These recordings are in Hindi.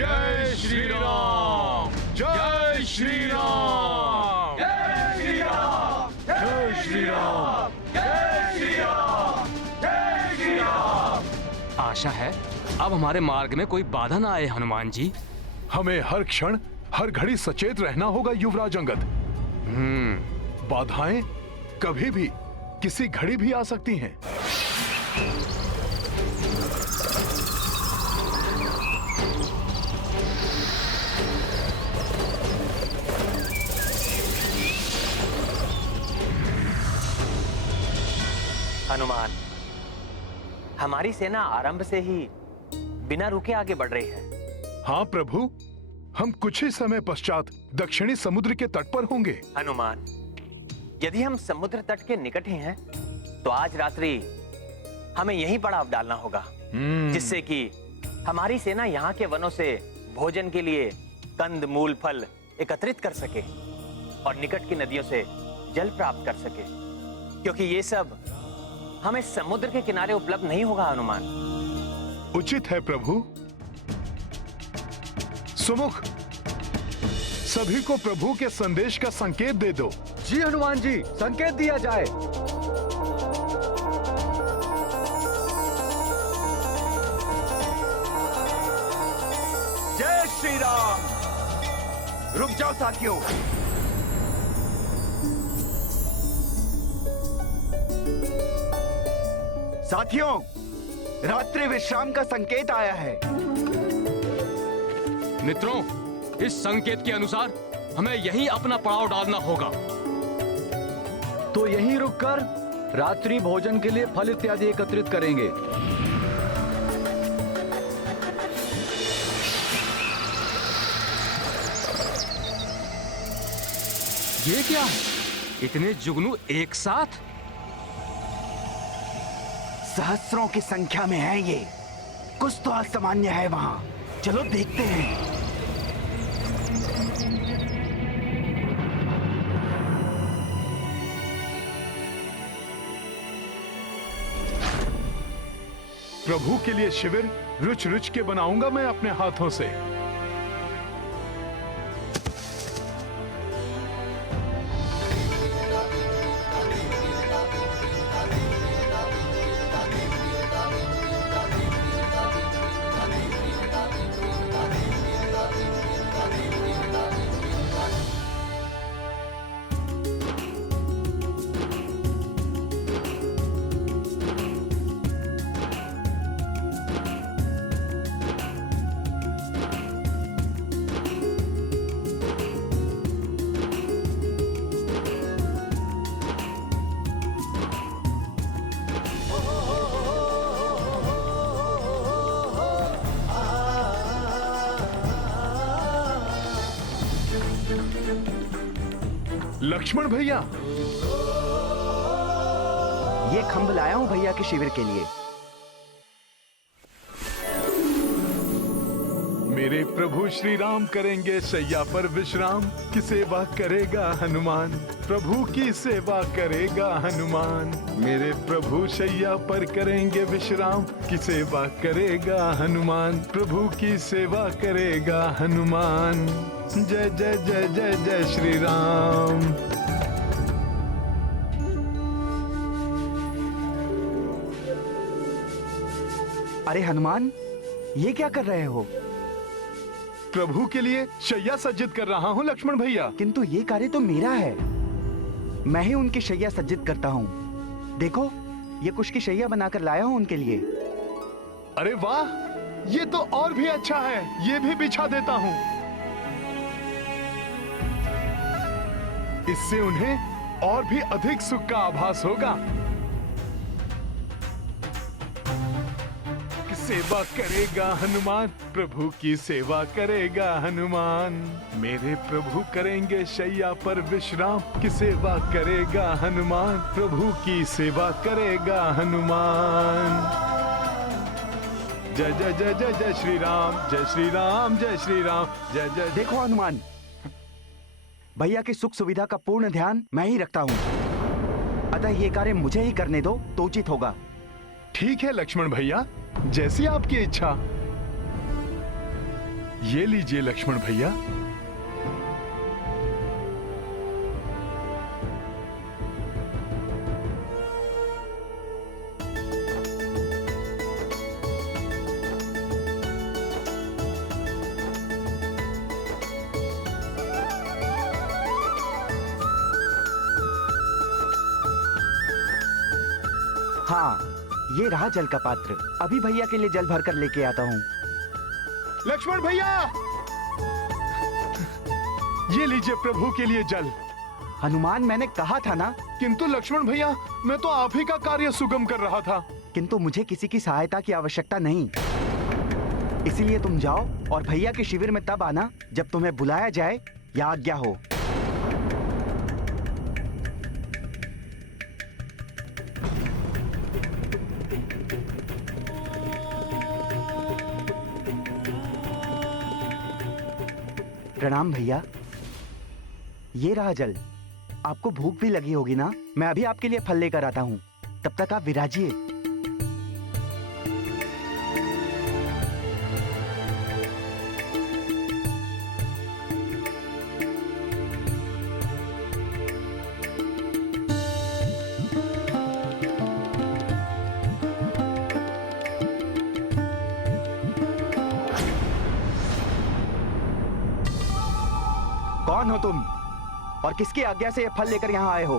जय श्री राम, जय श्री राम, जय श्री राम, जय श्री राम, जय श्री राम, जय श्री राम। आशा है अब हमारे मार्ग में कोई बाधा ना आए हनुमान जी। हमें हर क्षण हर घड़ी सचेत रहना होगा युवराज अंगद। बाधाएं कभी भी किसी घड़ी भी आ सकती हैं। हनुमान, हमारी सेना आरंभ से ही बिना रुके आगे बढ़ रही है। हाँ प्रभु, हम कुछ ही समय पश्चात दक्षिणी समुद्र के तट पर होंगे। हनुमान, यदि हम समुद्र तट के निकट ही हैं, तो आज रात्रि हमें यहीं पड़ाव डालना होगा, जिससे कि हमारी सेना यहाँ के वनों से भोजन के लिए कंद मूल फल एकत्रित कर सके और निकट की नदियों से जल प्राप्त कर सके, क्योंकि ये सब हमें समुद्र के किनारे उपलब्ध नहीं होगा। हनुमान, उचित है प्रभु। सुमुख, सभी को प्रभु के संदेश का संकेत दे दो। जी हनुमान जी, संकेत दिया जाए। जय श्री राम। रुक जाओ साथियों। साथियों, रात्रि विश्राम का संकेत आया है। मित्रों, इस संकेत के अनुसार हमें यहीं अपना पड़ाव डालना होगा। तो यहीं रुककर रात्रि भोजन के लिए फल इत्यादि एकत्रित करेंगे। ये क्या? इतने जुगनू एक साथ? सहस्रों की संख्या में है ये। कुछ तो असामान्य है वहां। चलो देखते हैं। प्रभु के लिए शिविर रुच रुच के बनाऊंगा मैं अपने हाथों से। लक्ष्मण भैया, ये खंभ लाया हूं भैया के शिविर के लिए। मेरे प्रभु श्री राम करेंगे शैया पर विश्राम, की सेवा करेगा हनुमान, प्रभु की सेवा करेगा हनुमान। मेरे प्रभु शैया पर करेंगे विश्राम, की सेवा करेगा हनुमान, प्रभु की सेवा करेगा हनुमान। जय जय जय जय जय श्री राम। अरे हनुमान, ये क्या कर रहे हो? प्रभु के लिए शैया सज्जित कर रहा हूँ लक्ष्मण भैया। किंतु ये कार्य तो मेरा है। मैं ही उनकी शैया सज्जित करता हूँ। देखो, ये कुश की शैया बनाकर लाया हूँ उनके लिए। अरे वाह, ये तो और भी अच्छा है। ये भी बिछा देता हूँ। इससे उन्हें और भी अधिक सुख का आभास होगा। सेवा करेगा हनुमान, प्रभु की सेवा करेगा हनुमान। मेरे प्रभु करेंगे शैया पर विश्राम, की सेवा करेगा हनुमान, प्रभु की सेवा करेगा हनुमान। जय जय जय जय जय श्री राम, जय श्री राम, जय श्री राम, जय जय। देखो हनुमान, भैया की सुख सुविधा का पूर्ण ध्यान मैं ही रखता हूँ, अतः ये कार्य मुझे ही करने दो तो उचित होगा। ठीक है लक्ष्मण भैया, जैसी आपकी इच्छा। ये लीजिए लक्ष्मण भैया। हाँ, ये रहा जल का पात्र। अभी भैया के लिए जल भर कर लेके आता हूँ। लक्ष्मण भैया, ये लीजिए प्रभु के लिए जल। हनुमान, मैंने कहा था ना। किंतु लक्ष्मण भैया, मैं तो आप ही का कार्य सुगम कर रहा था। किंतु मुझे किसी की सहायता की आवश्यकता नहीं, इसीलिए तुम जाओ और भैया के शिविर में तब आना जब तुम्हें बुलाया जाए या आज्ञा हो। प्रणाम भैया, ये रहा जल। आपको भूख भी लगी होगी ना? मैं अभी आपके लिए फल लेकर आता हूँ, तब तक आप विराजिए। कौन हो तुम और किसकी आज्ञा से ये फल लेकर यहां आए हो?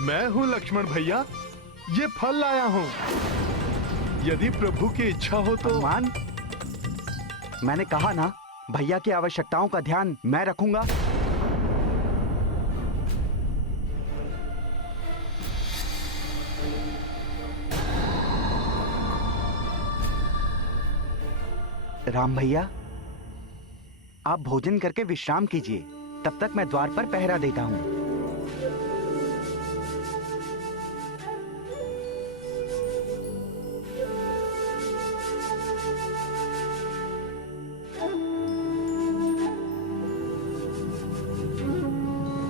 मैं हूं लक्ष्मण भैया, ये फल लाया हूं। यदि प्रभु की इच्छा हो तो। हनुमान, मैंने कहा ना, भैया की आवश्यकताओं का ध्यान मैं रखूंगा। राम भैया, आप भोजन करके विश्राम कीजिए, तब तक मैं द्वार पर पहरा देता हूं।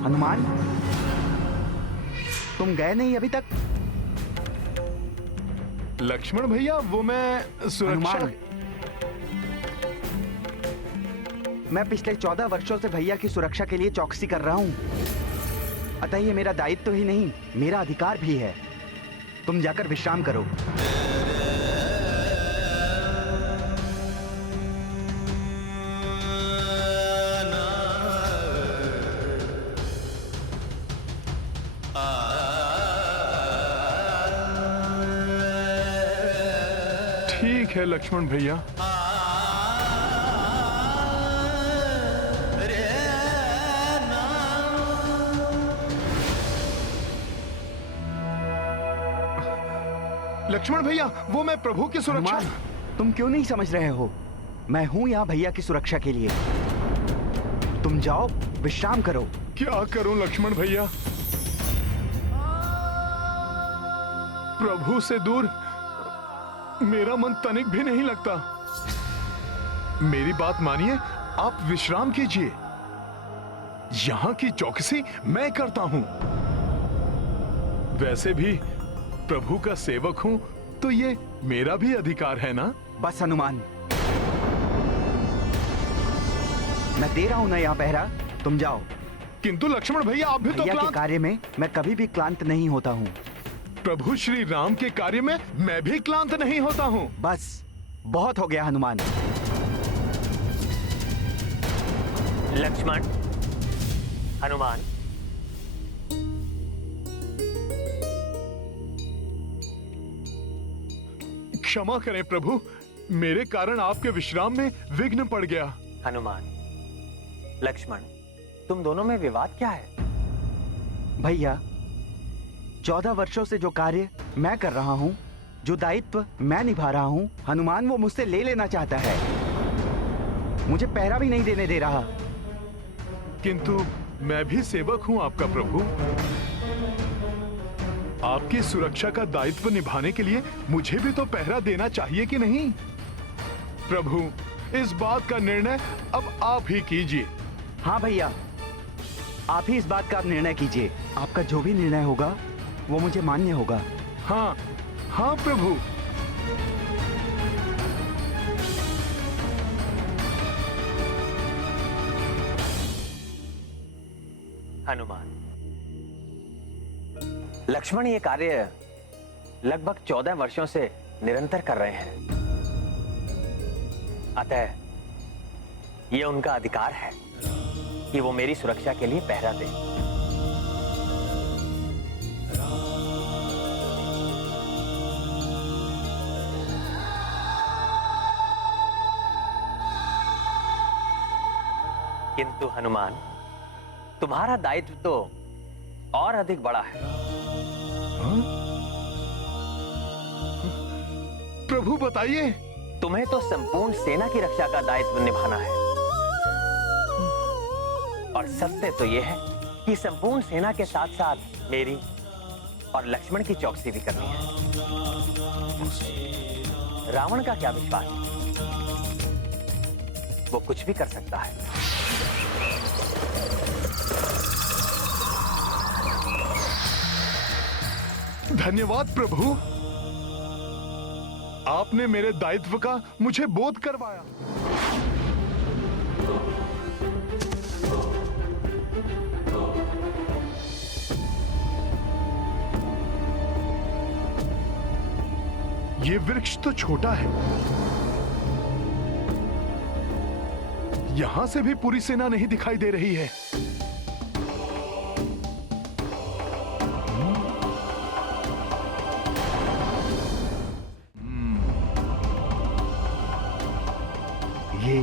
हनुमान, तुम गए नहीं अभी तक? लक्ष्मण भैया, वो मैं सुरक्षा। हनुमान, मैं पिछले 14 वर्षों से भैया की सुरक्षा के लिए चौकसी कर रहा हूं। अतः ये मेरा दायित्व ही नहीं, मेरा अधिकार भी है। तुम जाकर विश्राम करो। ठीक है लक्ष्मण भैया। लक्ष्मण भैया, वो मैं प्रभु की सुरक्षा। हनुमान, तुम क्यों नहीं समझ रहे हो? मैं हूं यहां भैया की सुरक्षा के लिए। तुम जाओ, विश्राम करो। क्या करूं लक्ष्मण भैया? प्रभु से दूर मेरा मन तनिक भी नहीं लगता। मेरी बात मानिए, आप विश्राम कीजिए। यहां की चौकसी मैं करता हूं। वैसे भी प्रभु का सेवक हूं, तो ये मेरा भी अधिकार है ना? बस हनुमान, मैं दे रहा हूं ना यहाँ पहरा, तुम जाओ। किंतु लक्ष्मण भैया, आप भी तो भैया के क्लांत। कार्य में मैं कभी भी क्लांत नहीं होता हूँ। प्रभु श्री राम के कार्य में मैं भी क्लांत नहीं होता हूँ। बस, बहुत हो गया हनुमान। लक्ष्मण, हनुमान, क्षमा करें प्रभु, मेरे कारण आपके विश्राम में विघ्न पड़ गया। हनुमान, लक्ष्मण, तुम दोनों में विवाद क्या है? भैया, 14 वर्षों से जो कार्य मैं कर रहा हूँ, जो दायित्व मैं निभा रहा हूँ, हनुमान वो मुझसे ले लेना चाहता है। मुझे पहरा भी नहीं देने दे रहा। किंतु मैं भी सेवक हूँ आपका प्रभु। आपकी सुरक्षा का दायित्व निभाने के लिए मुझे भी तो पहरा देना चाहिए कि नहीं? प्रभु, इस बात का निर्णय अब आप ही कीजिए। हाँ भैया, आप ही इस बात का आप निर्णय कीजिए। आपका जो भी निर्णय होगा वो मुझे मान्य होगा। हाँ हाँ प्रभु। हनुमान, लक्ष्मण ये कार्य लगभग 14 वर्षों से निरंतर कर रहे हैं, अतः यह उनका अधिकार है कि वो मेरी सुरक्षा के लिए पहरा दें। किंतु हनुमान, तुम्हारा दायित्व तो और अधिक बड़ा है। प्रभु बताइए। तुम्हें तो संपूर्ण सेना की रक्षा का दायित्व निभाना है, और सत्य तो यह है कि संपूर्ण सेना के साथ साथ मेरी और लक्ष्मण की चौकसी भी करनी है। रावण का क्या विश्वास, वो कुछ भी कर सकता है। धन्यवाद प्रभु, आपने मेरे दायित्व का मुझे बोध करवाया। ये वृक्ष तो छोटा है, यहां से भी पूरी सेना नहीं दिखाई दे रही है। ये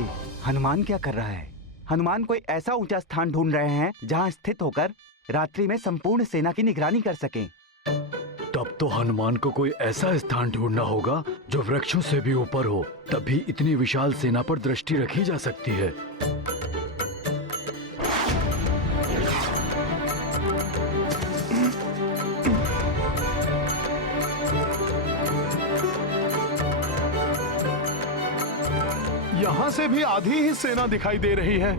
हनुमान क्या कर रहा है? हनुमान कोई ऐसा ऊंचा स्थान ढूंढ रहे हैं जहां स्थित होकर रात्रि में संपूर्ण सेना की निगरानी कर सकें। तब तो हनुमान को कोई ऐसा स्थान ढूंढना होगा जो वृक्षों से भी ऊपर हो, तभी इतनी विशाल सेना पर दृष्टि रखी जा सकती है। यहां से भी आधी ही सेना दिखाई दे रही है।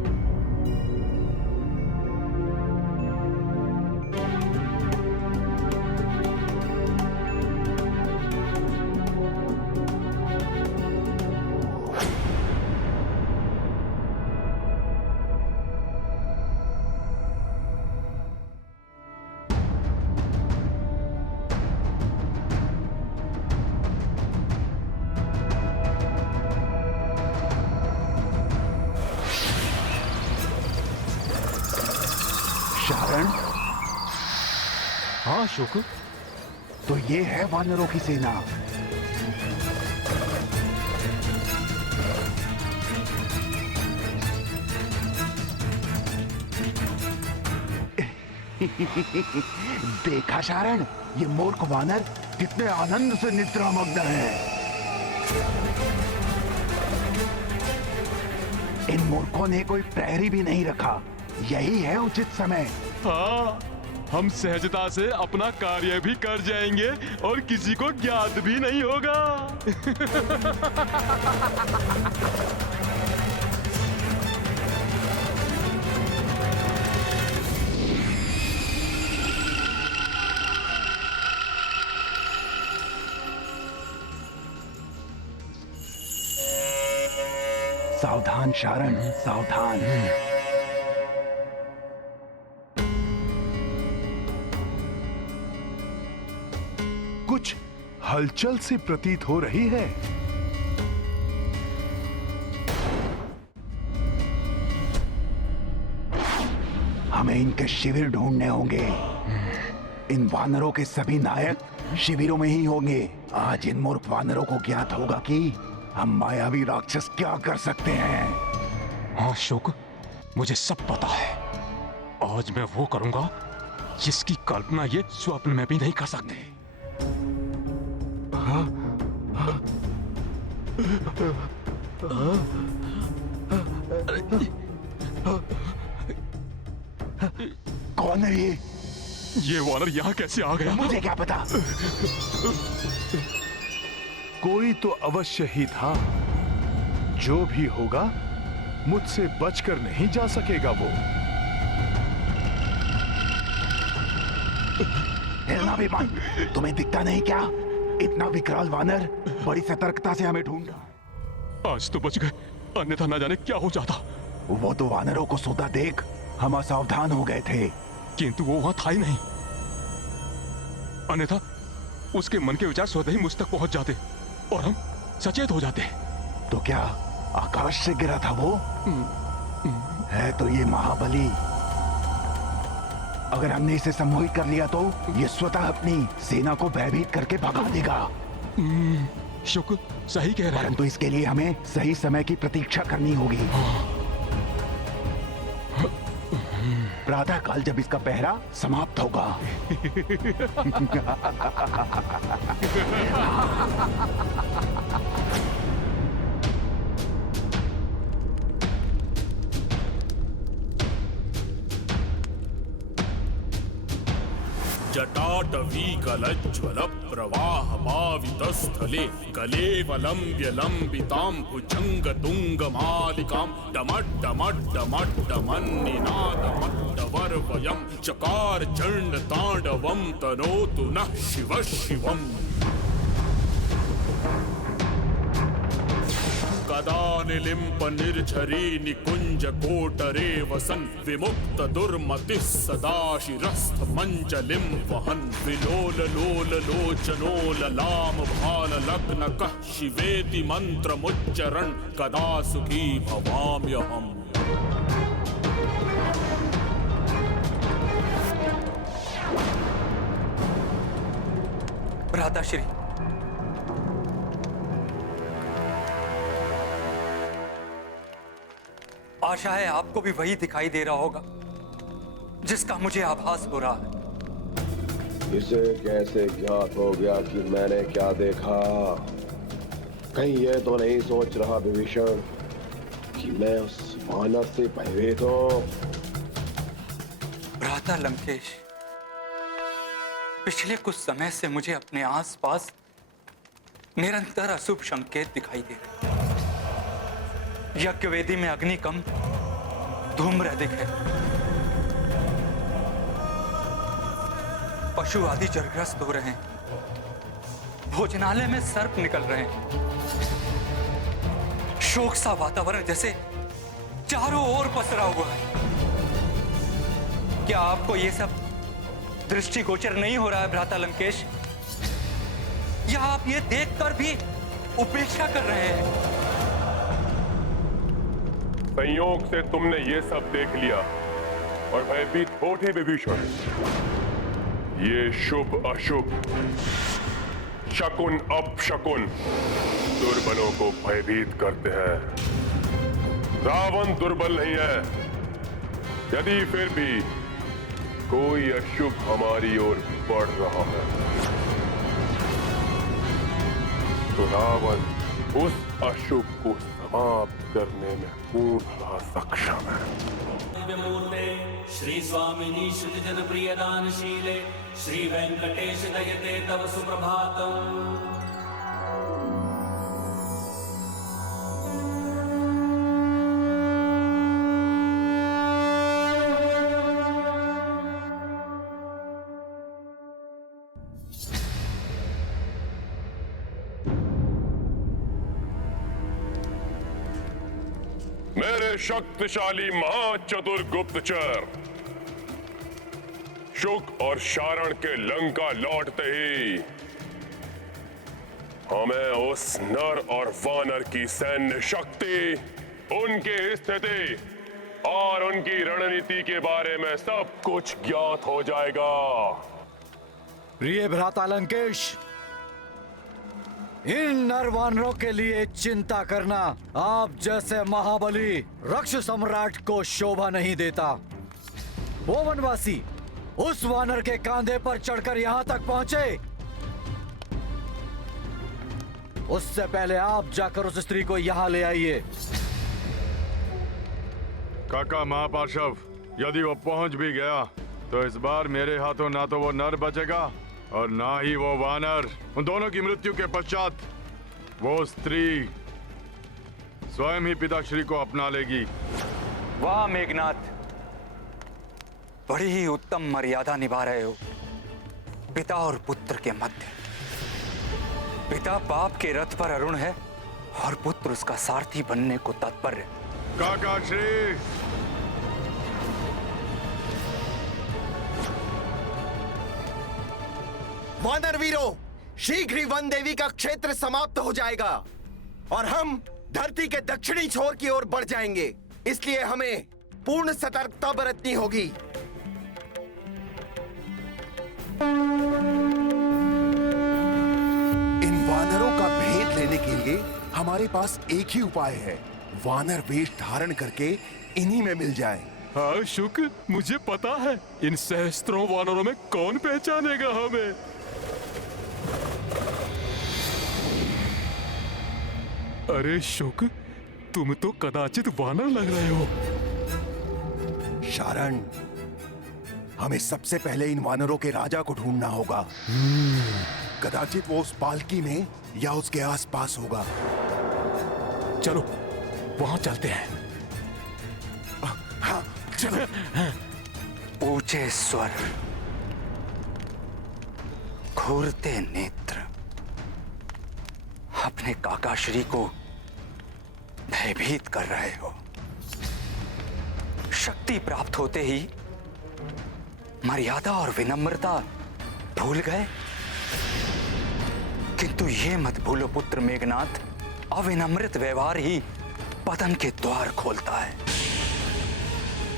शारण, हाँ शुक, तो ये है वानरों की सेना। देखा शारण, ये मूर्ख वानर कितने आनंद से निद्रामग्न हैं। इन मूर्खों ने कोई प्रहरी भी नहीं रखा। यही है उचित समय। हाँ, हम सहजता से अपना कार्य भी कर जाएंगे और किसी को ज्ञात भी नहीं होगा। सावधान शारण, सावधान। कुछ हलचल सी प्रतीत हो रही है। हमें इनके शिविर ढूंढने होंगे। इन वानरों के सभी नायक शिविरों में ही होंगे। आज इन मूर्ख वानरों को ज्ञात होगा कि हम मायावी राक्षस क्या कर सकते हैं। हाँ शुक, मुझे सब पता है। आज मैं वो करूंगा जिसकी कल्पना ये स्वप्न में भी नहीं कर सकते। कौन है ये वानर यहाँ कैसे आ गया? मुझे क्या पता। कोई तो अवश्य ही था। जो भी होगा मुझसे बचकर नहीं जा सकेगा वो। हिलना भी मत। तुम्हें दिखता नहीं क्या? इतना विकराल वानर बड़ी सतर्कता से हमें ढूंढ रहा। आज तो बच गए, अन्यथा ना जाने क्या हो जाता। वो तो वानरों को सोता देख हम असावधान हो गए थे। किंतु वो वहां था ही नहीं, अन्यथा उसके मन के विचार स्वतः ही मुझ तक पहुंच जाते और हम सचेत हो जाते। तो क्या आकाश से गिरा था वो? है तो ये महाबली। अगर हमने इसे सम्मोहित कर लिया तो ये स्वतः अपनी सेना को भयभीत करके भगा देगा। शुक्र सही कह रहे हैं। परंतु इसके लिए हमें सही समय की प्रतीक्षा करनी होगी। प्रातः काल जब इसका पहरा समाप्त होगा। जटाटवीकलज्ज्वल प्रवाहमावितस्थले कलेवलम्ब्य लम्बितां भुजङ्गतुङ्गमालिकां डमड्डमड्डमड्डमन्निनादमड्डवर्वयं चकार चण्डताण्डवं तनोतु नः शिवः शिवम्। कदा निलिम्प निर्झरी निकुंज कोटरे वसन विमुक्त दुर्मतिः सदा शिरस्थ मंजलिं वहन् विलोल लोल लोचनो ललाम भाल लग्नकः शिवेति मंत्रमुच्चरन् कदा सुखी भवाम्यहम्। भ्राताश्री, आशा है आपको भी वही दिखाई दे रहा होगा जिसका मुझे आभास हो रहा है। इसे कैसे ज्ञात हो गया कि मैंने क्या देखा? कहीं यह तो नहीं सोच रहा विभीषण कि मैं उस वानर से भयभीत हूं? भ्राता लंकेश, पिछले कुछ समय से मुझे अपने आसपास निरंतर अशुभ संकेत दिखाई दे रहे हैं। यज्ञ वेदी में अग्नि कम, धूम्र अधिक है। पशु आदि जलग्रस्त हो रहे हैं। भोजनालय में सर्प निकल रहे हैं। शोक सा वातावरण जैसे चारों ओर पसरा हुआ है। क्या आपको यह सब दृष्टिगोचर नहीं हो रहा है भ्राता लंकेश? या आप ये देखकर भी उपेक्षा कर रहे हैं? संयोग से तुमने ये सब देख लिया और भयभीत होठे विभीषण। ये शुभ अशुभ, शकुन अपशकुन दुर्बलों को भयभीत करते हैं। रावण दुर्बल नहीं है। यदि फिर भी कोई अशुभ हमारी ओर बढ़ रहा है तो रावण उस अशुभ को समाप्त करने में पूर्णतः सक्षम है। दिव्यमूर्ते श्री स्वामिनी श्रुति जन प्रिय दानशीले श्री वेंकटेश दयते तव सुप्रभातम्। मेरे शक्तिशाली महाचतुर गुप्तचर, शुक और शारण के लंका लौटते ही हमें उस नर और वानर की सैन्य शक्ति, उनकी स्थिति और उनकी रणनीति के बारे में सब कुछ ज्ञात हो जाएगा। प्रिय भ्राता लंकेश, इन नरवानरों के लिए चिंता करना आप जैसे महाबली रक्ष सम्राट को शोभा नहीं देता। वो वनवासी उस वानर के कांधे पर चढ़कर यहाँ तक पहुंचे, उससे पहले आप जाकर उस स्त्री को यहाँ ले आइए। काका महापार्षव, यदि वो पहुंच भी गया तो इस बार मेरे हाथों ना तो वो नर बचेगा और ना ही वो वानर। उन दोनों की मृत्यु के पश्चात वो स्त्री स्वयं ही पिताश्री को अपना लेगी। वाह मेघनाथ, बड़ी ही उत्तम मर्यादा निभा रहे हो पिता और पुत्र के मध्य। पिता बाप के रथ पर अरुण है और पुत्र उसका सारथी बनने को तत्पर है। काकाश्री, वानर वीरों, शीघ्र ही वन देवी का क्षेत्र समाप्त हो जाएगा और हम धरती के दक्षिणी छोर की ओर बढ़ जाएंगे। इसलिए हमें पूर्ण सतर्कता बरतनी होगी। इन वानरों का भेद लेने के लिए हमारे पास एक ही उपाय है। वानर वेश धारण करके इन्हीं में मिल जाए। हाँ शुक्र, मुझे पता है इन सहस्त्रों वानरों में कौन पहचानेगा हमें। अरे शुक्र, तुम तो कदाचित वानर लग रहे हो। शारण, हमें सबसे पहले इन वानरों के राजा को ढूंढना होगा। कदाचित वो उस पालकी में या उसके आसपास होगा। चलो वहां चलते हैं। हाँ, चलो। ऊंचे स्वर, घूरते नेत्र, अपने काकाश्री को भयभीत कर रहे हो। शक्ति प्राप्त होते ही मर्यादा और विनम्रता भूल गए। किंतु ये मत भूलो पुत्र मेघनाथ, अविनम्रित व्यवहार ही पतन के द्वार खोलता है।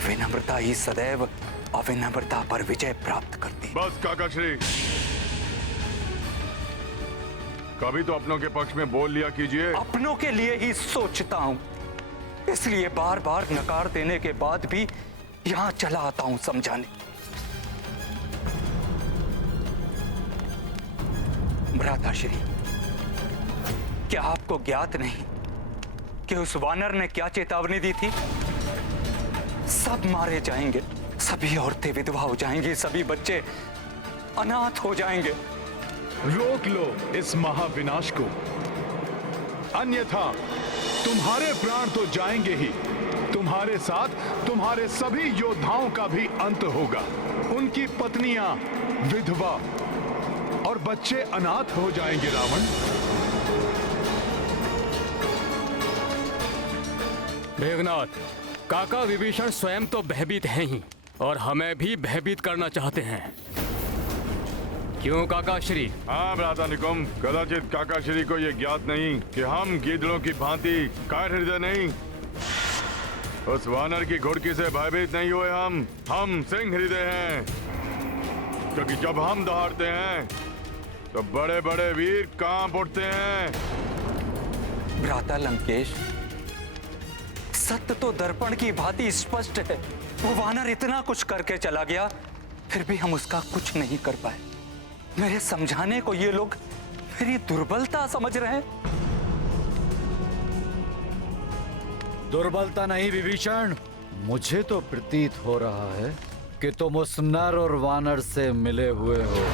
विनम्रता ही सदैव अविनम्रता पर विजय प्राप्त करती। बस काकाश्री, कभी तो अपनों के पक्ष में बोल लिया कीजिए। अपनों के लिए ही सोचता हूं, इसलिए बार बार नकार देने के बाद भी यहां चला आता हूं समझाने। भ्राताश्री, क्या आपको ज्ञात नहीं कि उस वानर ने क्या चेतावनी दी थी? सब मारे जाएंगे, सभी औरतें विधवा हो जाएंगी, सभी बच्चे अनाथ हो जाएंगे। रोक लो इस महाविनाश को, अन्यथा तुम्हारे प्राण तो जाएंगे ही, तुम्हारे साथ तुम्हारे सभी योद्धाओं का भी अंत होगा। उनकी पत्नियां विधवा और बच्चे अनाथ हो जाएंगे। रावण, मेघनाथ, काका विभीषण स्वयं तो भयभीत हैं ही और हमें भी भयभीत करना चाहते हैं। क्यों काकाश्री? हाँ भ्राता निकुंभ, कदाचित काकाश्री को यह ज्ञात नहीं कि हम गीदड़ों की भांति कायर हृदय नहीं, उस वानर की घुड़की से भयभीत नहीं हुए। हम सिंह हृदय हैं, क्योंकि जब हम दहाड़ते हैं तो बड़े बड़े वीर कांप उठते हैं। भ्राता लंकेश, सत्य तो दर्पण की भांति स्पष्ट है। वो वानर इतना कुछ करके चला गया, फिर भी हम उसका कुछ नहीं कर पाए। मेरे समझाने को ये लोग मेरी दुर्बलता समझ रहे हैं। दुर्बलता नहीं विभीषण, मुझे तो प्रतीत हो रहा है कि तुम उस नर और वानर से मिले हुए हो।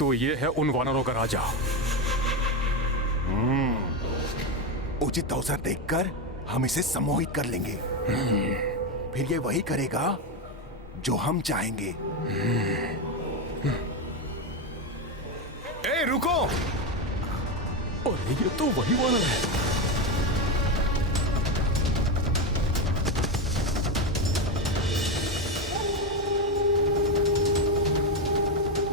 तो ये है उन वानरों का राजा। उचित अवसर देखकर हम इसे सम्मोहित कर लेंगे। फिर ये वही करेगा जो हम चाहेंगे। ए रुको! अरे ये तो वही वानर है।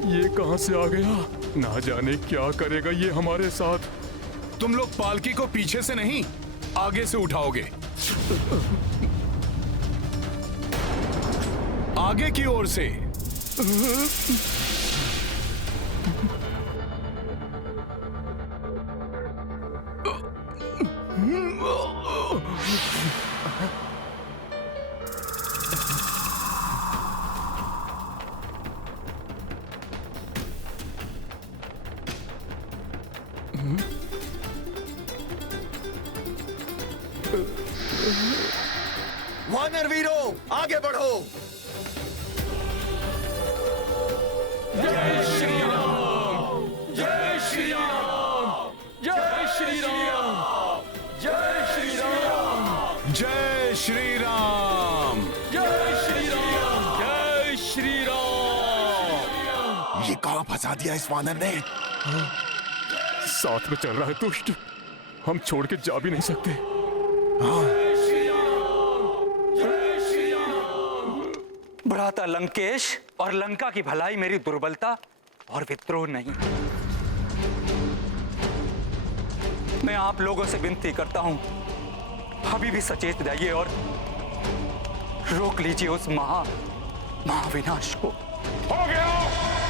ये कहां से आ गया? ना जाने क्या करेगा ये हमारे साथ। तुम लोग पालकी को पीछे से नहीं, आगे से उठाओगे। आगे की ओर से। वानर वीरों, आगे बढ़ो। जय श्री राम, जय श्री राम, जय श्री राम, जय श्री राम, जय श्री राम, जय श्री राम, जय श्री राम। ये कहां फंसा दिया इस वानर ने? साथ में चल रहा है दुष्ट, हम छोड़ के जा भी नहीं सकते। भ्राता लंकेश और लंका की भलाई मेरी दुर्बलता और विद्रोह नहीं। मैं आप लोगों से विनती करता हूं, अभी भी सचेत जाइए और रोक लीजिए उस महाविनाश को। हो गया,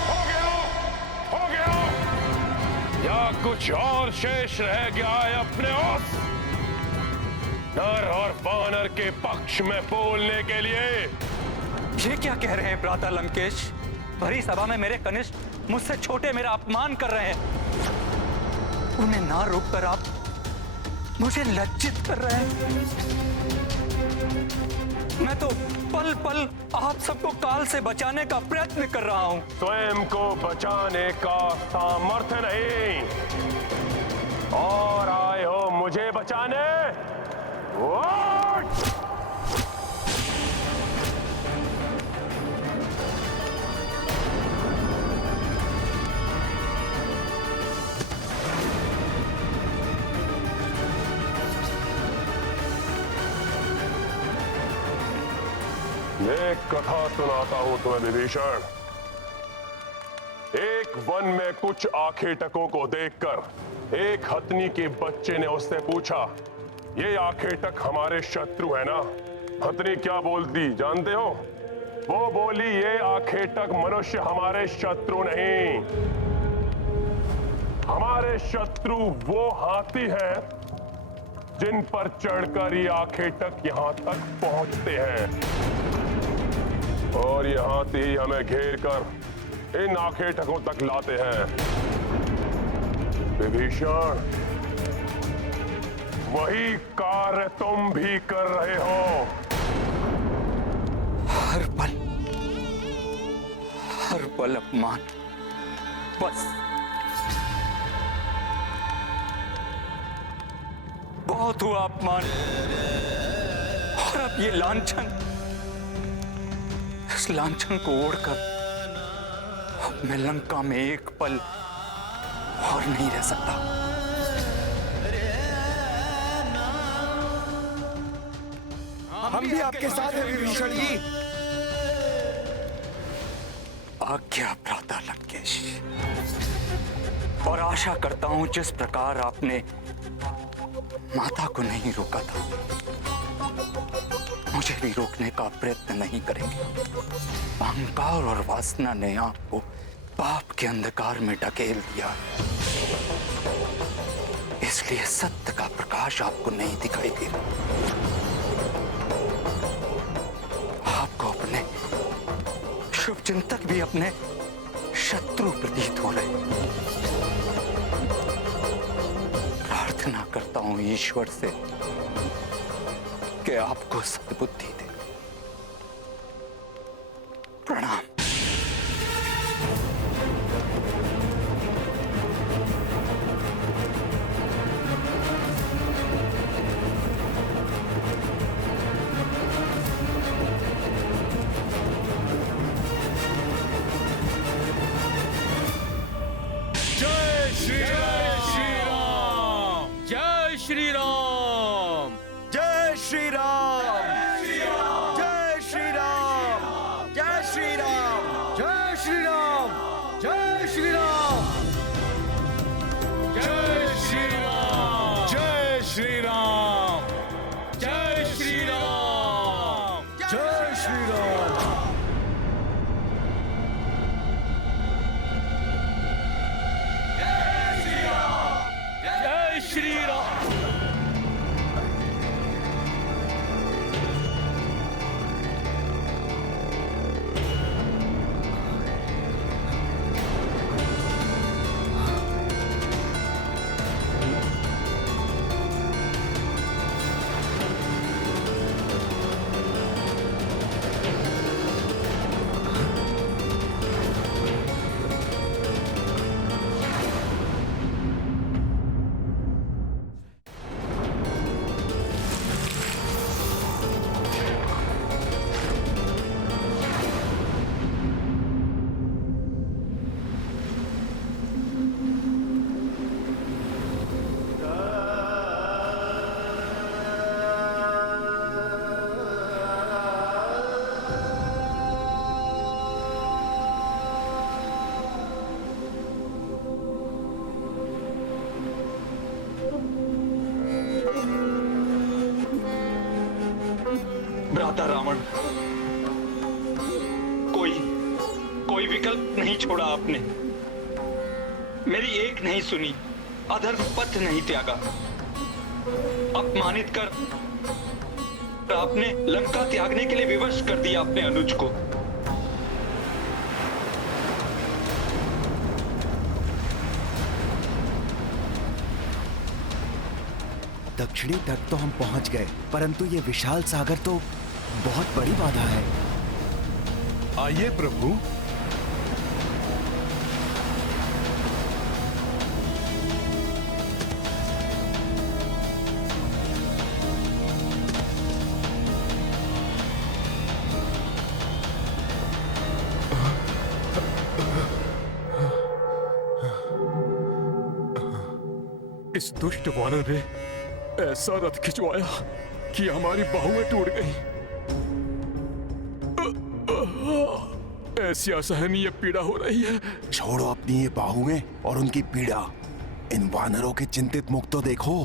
हो गया, हो गया। या कुछ और शेष रह गया है अपने ओस? नर और वानर के पक्ष में बोलने के लिए। ये क्या कह रहे हैं भ्राता लंकेश? भरी सभा में मेरे कनिष्ठ मुझसे छोटे मेरा अपमान कर रहे हैं। उन्हें ना रोककर आप मुझे लज्जित कर रहे हैं। मैं तो पल पल आप सबको काल से बचाने का प्रयत्न कर रहा हूं। स्वयं को बचाने का सामर्थ्य नहीं और आए हो मुझे बचाने। एक कथा सुनाता हूं तुम्हें विभीषण। एक वन में कुछ आखेटकों को देखकर एक हथनी के बच्चे ने उससे पूछा, ये आखेटक हमारे शत्रु है ना? हथनी क्या बोलती जानते हो? वो बोली, ये आखेटक मनुष्य हमारे शत्रु नहीं, हमारे शत्रु वो हाथी हैं जिन पर चढ़कर ये आखेटक यहां तक पहुंचते हैं और ये हाथी ही हमें घेर कर इन आखेटकों तक लाते हैं। विभीषण, वही कार्य तुम भी कर रहे हो। हर पल अपमान, बस बहुत हुआ अपमान। और अब ये लांछन, इस लांछन को ओढ़कर अब मैं लंका में एक पल और नहीं रह सकता। हम भी आपके साथ हैं विभीषण जी। आज्ञा भ्राता लंकेश। और आशा करता हूं जिस प्रकार आपने माता को नहीं रोका था, मुझे भी रोकने का प्रयत्न नहीं करेंगे। अहंकार और वासना ने आपको पाप के अंधकार में ढकेल दिया, इसलिए सत्य का प्रकाश आपको नहीं दिखाई दे रहा। आपको अपने शुभचिंतक भी अपने शत्रु प्रतीत हो रहे। प्रार्थना करता हूं ईश्वर से कि आपको सद्बुद्धि दे। प्रणाम। जय श्री राम, जय श्री राम, जय श्री राम, जय श्री राम, जय श्री राम, जय श्री राम, जय श्री राम, जय श्री राम, जय श्री राम, जय श्री राम, जय श्री राम। जय श्री राम। भ्राता रावण, कोई विकल्प नहीं छोड़ा आपने, मेरी एक नहीं सुनी, अधर्म पथ नहीं त्यागा, अपमानित कर आपने लंका त्यागने के लिए विवश कर दिया अपने अनुज को। दक्षिणी तट तो हम पहुंच गए, परंतु ये विशाल सागर तो बहुत बड़ी बाधा है। आइए प्रभु। इस दुष्ट वानर ने ऐसा रथ खिंचवाया कि हमारी बाहुएं टूट गईं। ऐसी असहनीय पीड़ा हो रही है। छोड़ो अपनी ये बाहुएं और उनकी पीड़ा, इन वानरों के चिंतित मुख तो देखो,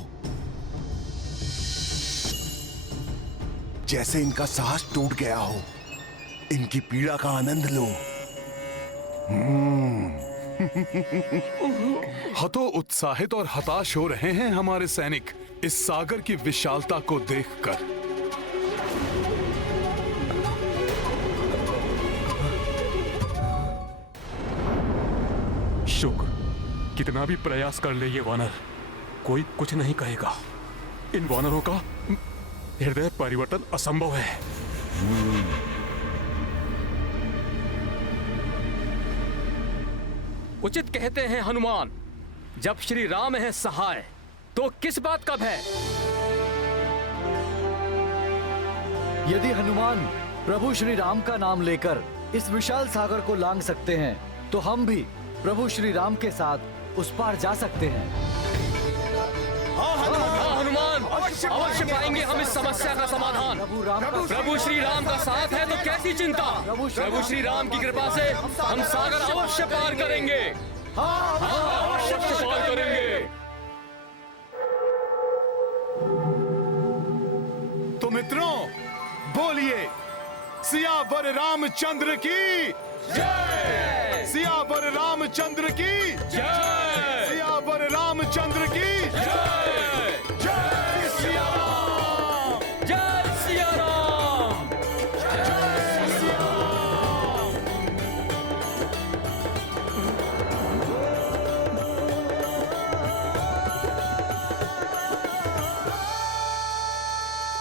जैसे इनका साहस टूट गया हो। इनकी पीड़ा का आनंद लो। हतो उत्साहित और हताश हो रहे हैं हमारे सैनिक इस सागर की विशालता को देखकर। शुक्र, कितना भी प्रयास कर ले ये वानर, कोई कुछ नहीं कहेगा। इन वानरों का हृदय परिवर्तन असंभव है। उचित कहते हैं हनुमान, जब श्री राम है सहाय तो किस बात का भय। यदि हनुमान प्रभु श्री राम का नाम लेकर इस विशाल सागर को लांघ सकते हैं, तो हम भी प्रभु श्री राम के साथ उस पार जा सकते हैं। हाँ हनुमान, अवश्य पाएंगे हम इस समस्या का समाधान। प्रभु श्री राम का साथ है तो कैसी चिंता। प्रभु श्री राम की कृपा से हम सागर अवश्य पार करेंगे। अवश्य पार करेंगे। तो मित्रों, बोलिए सियावर रामचंद्र की जय। सियावर रामचंद्र की जय। सियावर रामचंद्र की जय। जय सिया राम। जय सिया राम। जय सिया राम।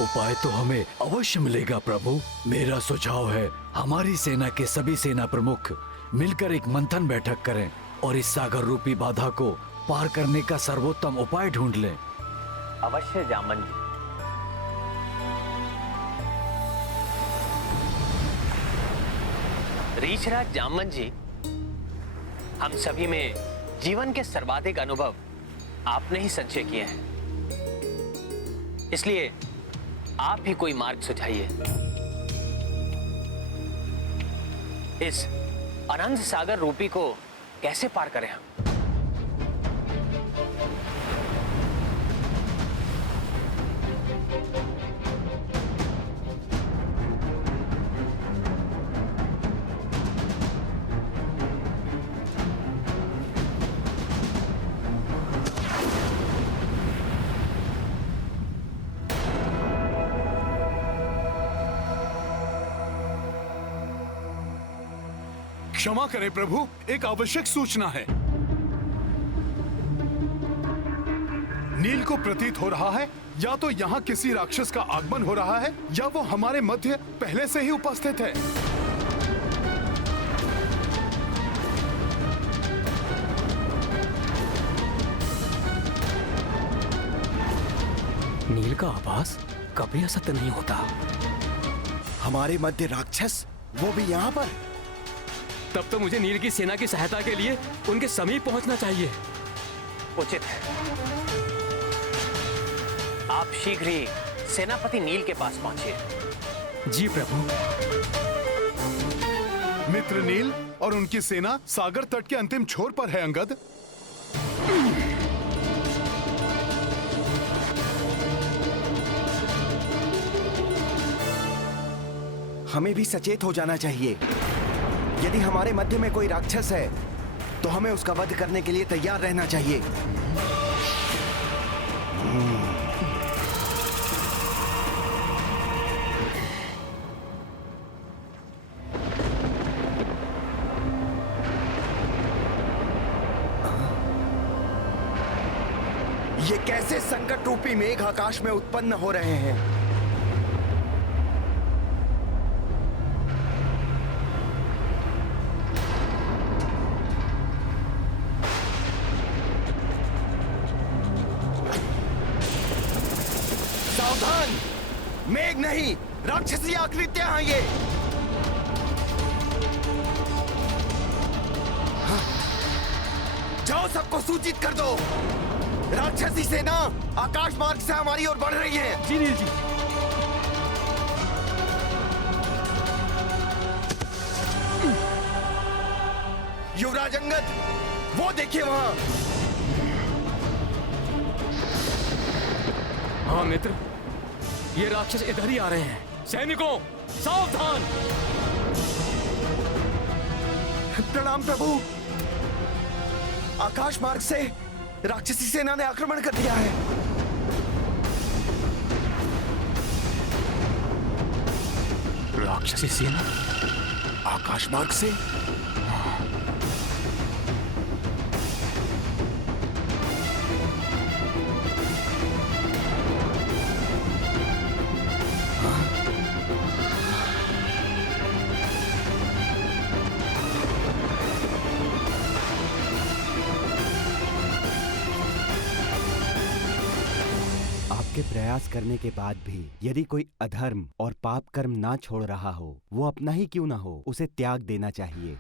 उपाय तो हमें अवश्य मिलेगा प्रभु। मेरा सुझाव है, हमारी सेना के सभी सेना प्रमुख मिलकर एक मंथन बैठक करें और इस सागर रूपी बाधा को पार करने का सर्वोत्तम उपाय ढूंढ लें। अवश्य जामन जी। रीछराज जामन जी, हम सभी में जीवन के सर्वाधिक अनुभव आपने ही संचय किए हैं, इसलिए आप ही कोई मार्ग सुझाइए। इस अनंत सागर रूपी को कैसे पार करें हम। क्षमा करें प्रभु, एक आवश्यक सूचना है। नील को प्रतीत हो रहा है या तो यहाँ किसी राक्षस का आगमन हो रहा है या वो हमारे मध्य पहले से ही उपस्थित है। नील का आभास कभी असत्य नहीं होता। हमारे मध्य राक्षस, वो भी यहाँ पर। तब तो मुझे नील की सेना की सहायता के लिए उनके समीप पहुंचना चाहिए। उचित है, आप शीघ्र ही सेनापति नील के पास पहुंचिए। जी प्रभु। मित्र नील और उनकी सेना सागर तट के अंतिम छोर पर है अंगद। हमें भी सचेत हो जाना चाहिए। यदि हमारे मध्य में कोई राक्षस है तो हमें उसका वध करने के लिए तैयार रहना चाहिए। ये कैसे संकट रूपी मेघ आकाश में उत्पन्न हो रहे हैं? सावधान! मेघ नहीं, राक्षसी आकृतियां हैं ये। जाओ, सबको सूचित कर दो। राक्षसी सेना आकाश मार्ग से हमारी ओर बढ़ रही है। जी नील जी। युवराज अंगद, वो देखिए वहां। हाँ मित्र, ये राक्षस इधर ही आ रहे हैं। सैनिकों, सावधान! प्रणाम प्रभु। आकाश मार्ग से राक्षसी सेना ने आक्रमण कर दिया है। राक्षसी सेना आकाश मार्ग से? आपके प्रयास करने के बाद भी यदि कोई अधर्म और पाप कर्म ना छोड़ रहा हो, वो अपना ही क्यों ना हो, उसे त्याग देना चाहिए।